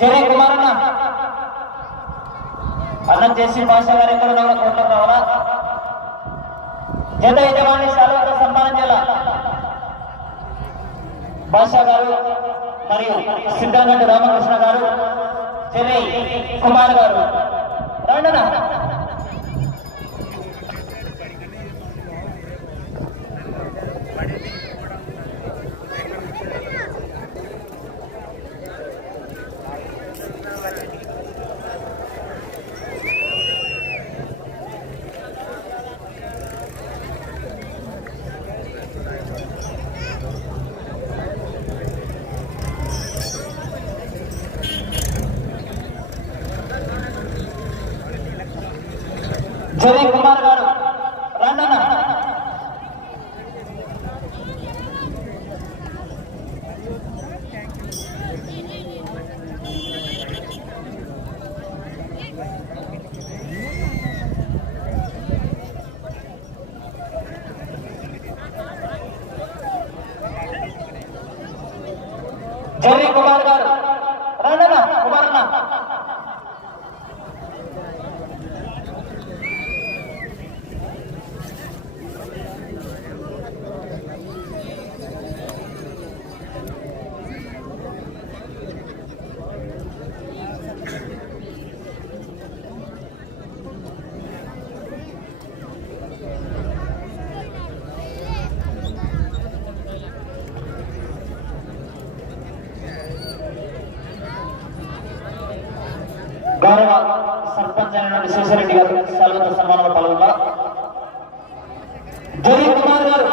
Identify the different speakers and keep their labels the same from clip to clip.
Speaker 1: జై కుమారన్న. అన్నం చేసి భాష గారు ఎక్కడ ఉన్నా కోట్లకు రావాలా జత యజమాని శాలతో సన్మానం చేయాల భాష గారు మరియు సిద్ధంగడ్డి రామకృష్ణ గారు చెన్నై కుమార్ గారు. రండనా జై కుమార్ గారు సర్పంచ్ అయినటువంటి శేషరెడ్డి గారు సెలవుతో సన్మానంలో పాల్గొన్నారు జై కుమార్ గారు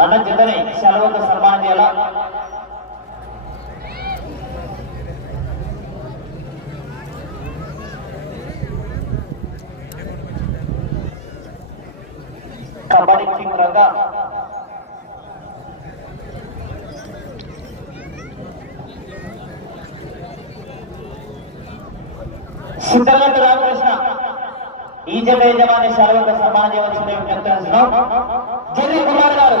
Speaker 1: అన్న జిందని సెలవుతో సన్మానం చేయాలా కబడ్డీ కింగ్ రంగా సిద్ధగడ్డ రామకృష్ణ. ఈ జత యజమాని సెలవుతో సన్మానం చేయవలసింది విజ్ఞప్తిస్తున్నాం జల్లి కుమార్ గారు.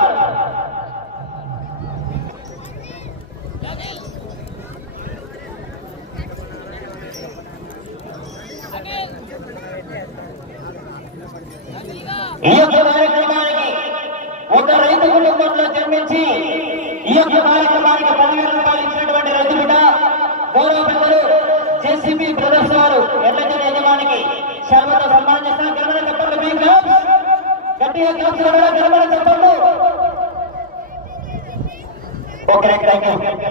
Speaker 1: ఈ యొక్క కార్యక్రమానికి ఒక రైతు కుటుంబంలో జన్మించి ఈ యొక్క కార్యక్రమానికి పదివేల ఎల్లజన సర్వత సన్మానం చేస్తాం. గర్భణ చెప్పండి మీ క్లబ్స్ గట్టిగా క్లబ్స్ గర్భణ చెప్పండి. ఓకే థ్యాంక్ యూ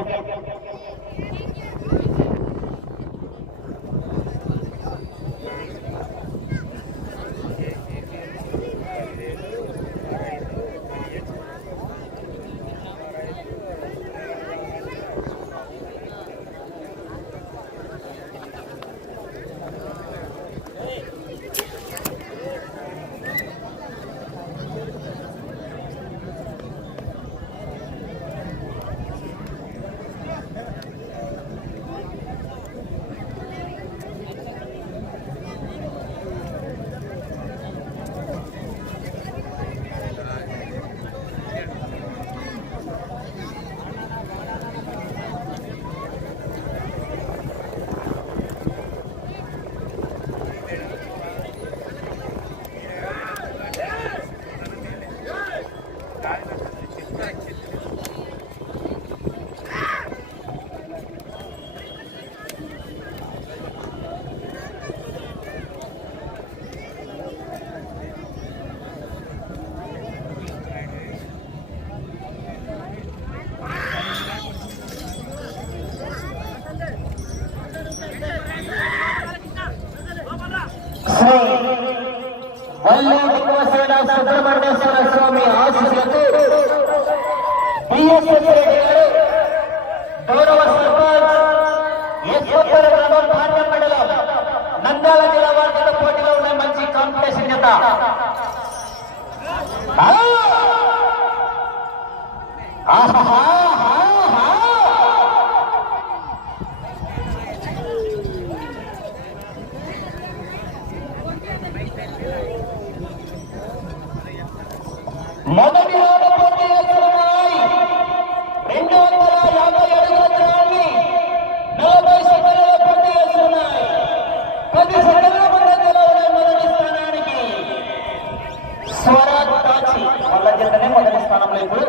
Speaker 1: స్వరాజ్ కాచి వాళ్ళ చేతనే మొదటి స్థానంలో
Speaker 2: ఇప్పుడు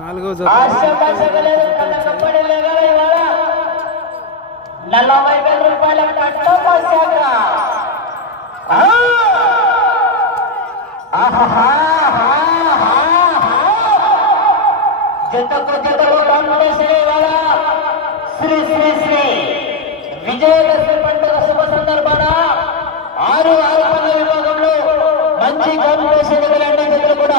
Speaker 2: నాలుగో
Speaker 1: నలభై వేల రూపాయల కట్ట పోసాక జతకు జతలు కాంగ్రెస్ శ్రీ శ్రీ శ్రీ విజయదశమి పండుగ శుభ సందర్భాన ఆరు ఆరు మాజీ కార్పొరేషన్ ఎమ్మెల్యే కూడా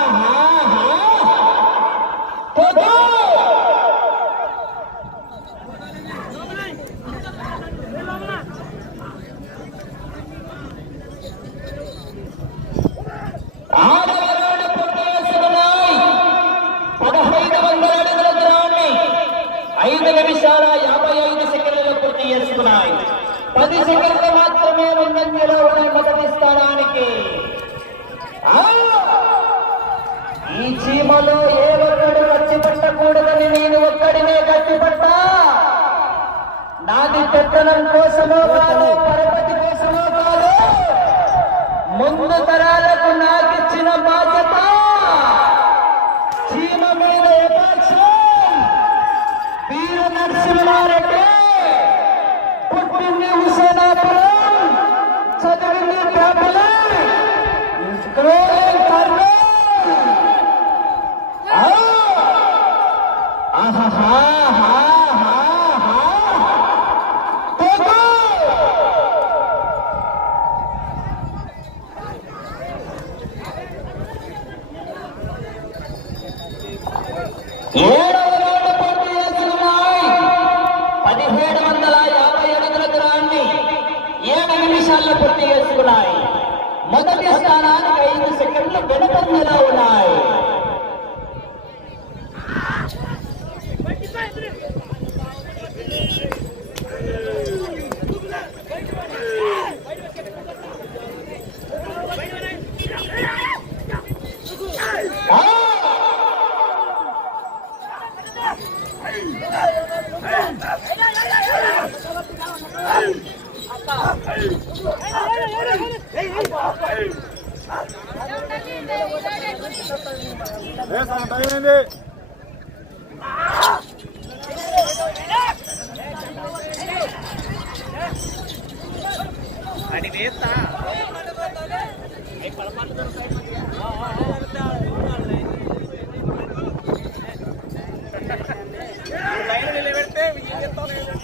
Speaker 1: విశాల యాభై ఐదు సెకండ్లు పూర్తి చేసుకున్నాయి. పది సెకండ్లు మాత్రమే ముందంజలో ఉన్న మొదటి స్థానానికి. ఈ చీమలో ఏ ఒక్కడు కట్టి పట్టకూడదని నేను ఒక్కడినే కట్టి పట్టా? నాది పెద్దలం కోసమో కాదు పరపతి కోసమో కాదు ముందు తరాలకు నాకిచ్చిన బాధ్యత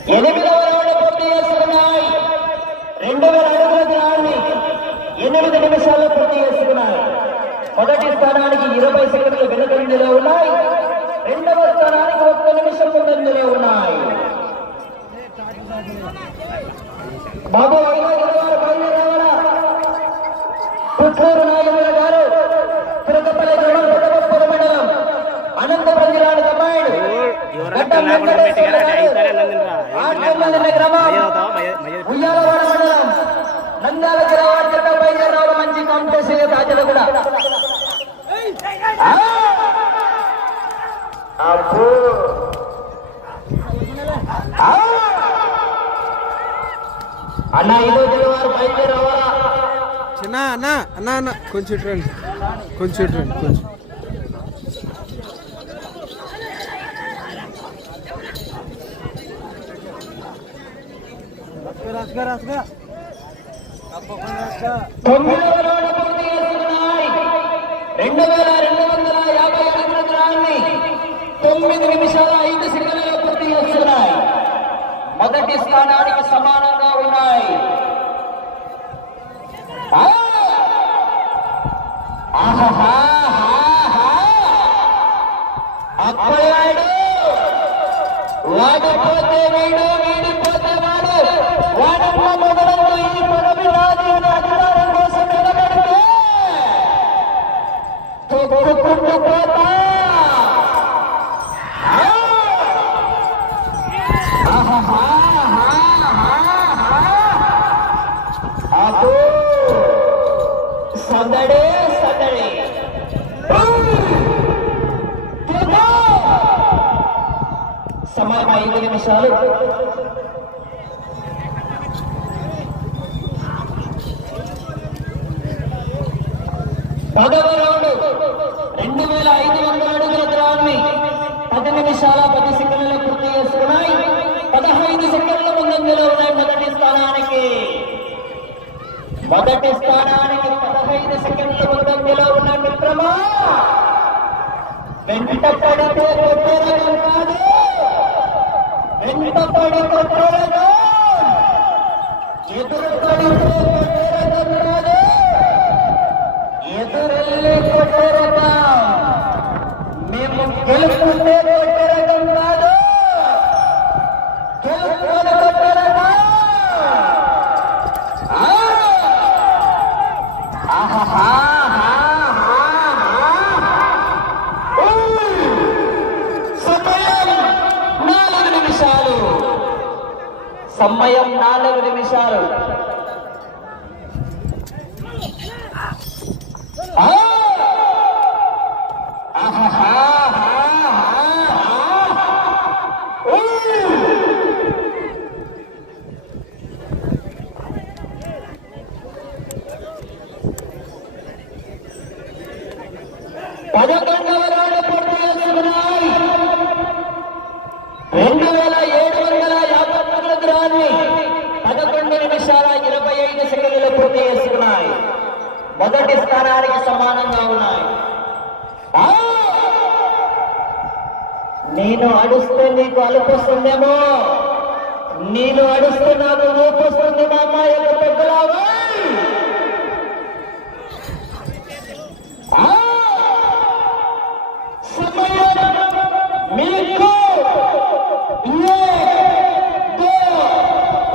Speaker 1: ఎనిమిదవ రౌండ్ పూర్తి చేసుకున్నాయి రెండు వేల అడుగుల ఎనిమిది నిమిషాల్లో పూర్తి చేసుకున్నాయి మొదటి స్థానానికి ఇరవై సెకండ్లు వెనుకంజలో ఉన్నాయి రెండవ స్థానానికి ఒక్క నిమిషం ముందంజలో ఉన్నాయి బాబు పుత్తూరు నాగేంద్ర గారు తిరుపతి గ్రామం పెద్దపప్పల మండలం అనంతపురం ఆర్కెంపల్లి గ్రామం ఉయ్యాలవాడ మండలం నంద్యాల జిల్లా బయలుదేరావు మంచి కాంపిటీషన్ రాజులు కూడా! అబ్బో! అన్న జిల్లా వారు? బయలుదేరావాలా
Speaker 2: నా నా అన్నా అన్న కొంచెం ఇటు రండి. కొంచెం ఇటు రండి కొంచెం. రాసుగా రాసుగా
Speaker 1: రెండు వేల రెండు వందల యాభై అడుగుల దూరాన్ని తొమ్మిది నిమిషాల ఐదు సెకండ్లలో పూర్తి చేస్తున్నాయి. మొదటి స్థానానికి సమానంగా ఉన్నాయి. ఆహాహాహాహా! అప్పయ్యాడు వాడిపోతే వీడు వీడిపోతే వాడు వాడమ్మ మొదలంలో ఈ పదవి రాదు అనే అధికారం కోసం నిలబడితే తొక్కుకుంటూ పోతా ఆ! ఐదు నిమిషాలు. పదవ రౌండ్. రెండు వేల ఐదు వందల అడుగుల దూరాన్ని పది నిమిషాల పది సెకండ్లలో పూర్తి చేసుకున్నాయి పదహైదు సెకండ్ల ముందంజలో ఉన్నాయి మొదటి స్థానానికి. మొదటి స్థానానికి పదహైదు సెకండ్ల ముందంజలో ఉన్న మిత్రమా? వెంట పడితే కాదు. వెంట పడి కొట్టే రకం ఎదురు సమయం నాలుగు నిమిషాలు. పదకొండవ మొదటి స్థానానికి సమానంగా ఉన్నాయి. నేను అడుస్తే నీకు అలుపొస్తుందేమో? నేను అడుస్తే నాకు ఊపొస్తుంది మా అమ్మాయి పెద్దలాగా. మీకు.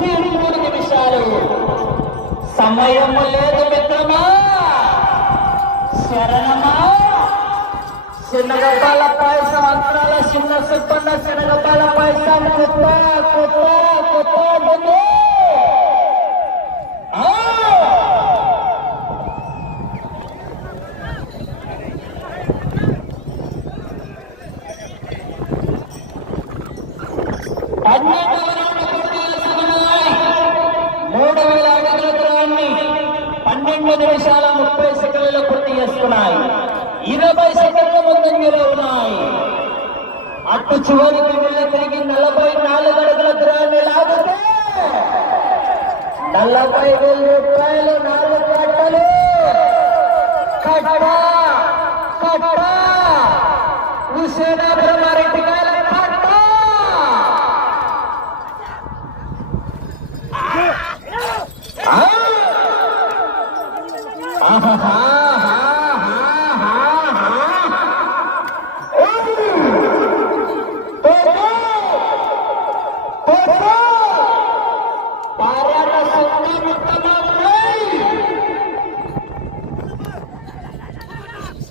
Speaker 1: మూడు నిమిషాలు సమయం లేదు మిత్రమా శరణమా శనగపాల పాయసం అంతరాల చిన్న సుప్పన్న శనగపాల పాయసం కొత్త కొత్త కొత్త ముందు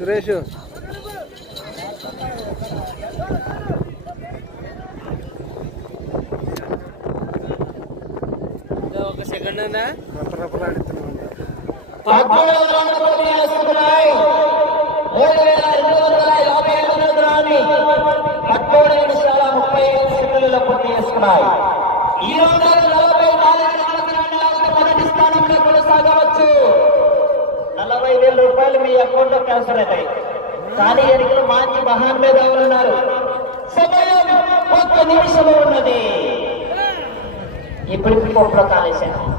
Speaker 1: सुरेश ఈ రోజు నలభై నాలుగు మొదటి స్థానంలో కొనసాగవచ్చు నలభై వేల రూపాయలు మీ అకౌంట్లో ట్రాన్స్ఫర్ అవుతాయి కానీ ఎన్నికలు మంచి మహాన్ ఉన్నారు సమయం ఒక్క నిమిషంలో ఉన్నది ఇప్పుడు ఇంకొకటి కాలేశాను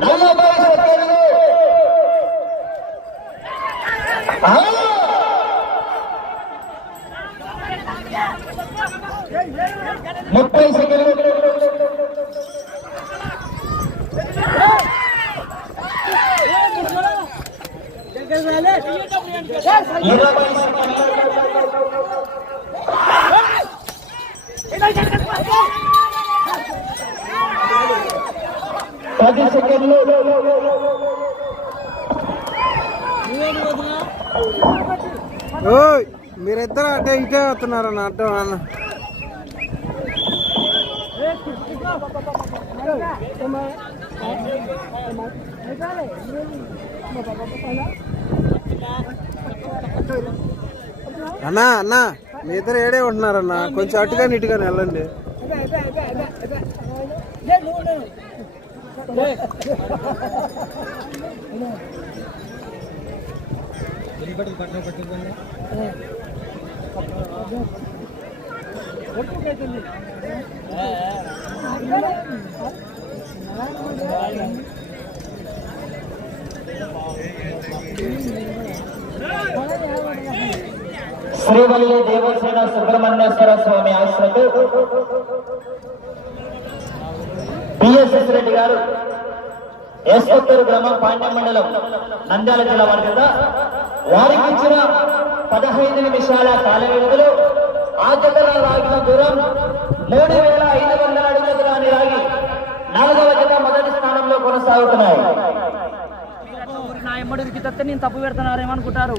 Speaker 1: నలభై సెకండ్లు ఆ! ముప్పై సెకండ్లు ఇరవై పది సెకండ్లు
Speaker 2: మీరిద్దరు అటే ఇటే వస్తున్నారన్న అడ్డం అన్న. అన్నా అన్నా మీ ఇద్దరు ఏడే ఉంటున్నారన్న? కొంచెం అటుగా ఇటుగా వెళ్ళండి.
Speaker 1: श्रीमल देवसेना सुब्रह्मण्य स्वामी आश्रम। పిఎస్ఎస్ రెడ్డి గారు ఏసుకొత్తూరు గ్రామం పాండ్య మండలం నంద్యాల జిల్లా వారి కింద వారికి ఇచ్చిన పదహైదు నిమిషాల కాల వ్యవధిలో ఆ జతల లాగిన దూరం మూడు వేల ఐదు వందల అడుగుల దూరాన్ని లాగి నాలుగవ జత మొదటి స్థానంలో
Speaker 3: కొనసాగుతున్నాయి.
Speaker 1: నా ఎమ్మడికి తప్పితే నేను తప్పు పెడుతున్నారేమనుకుంటారు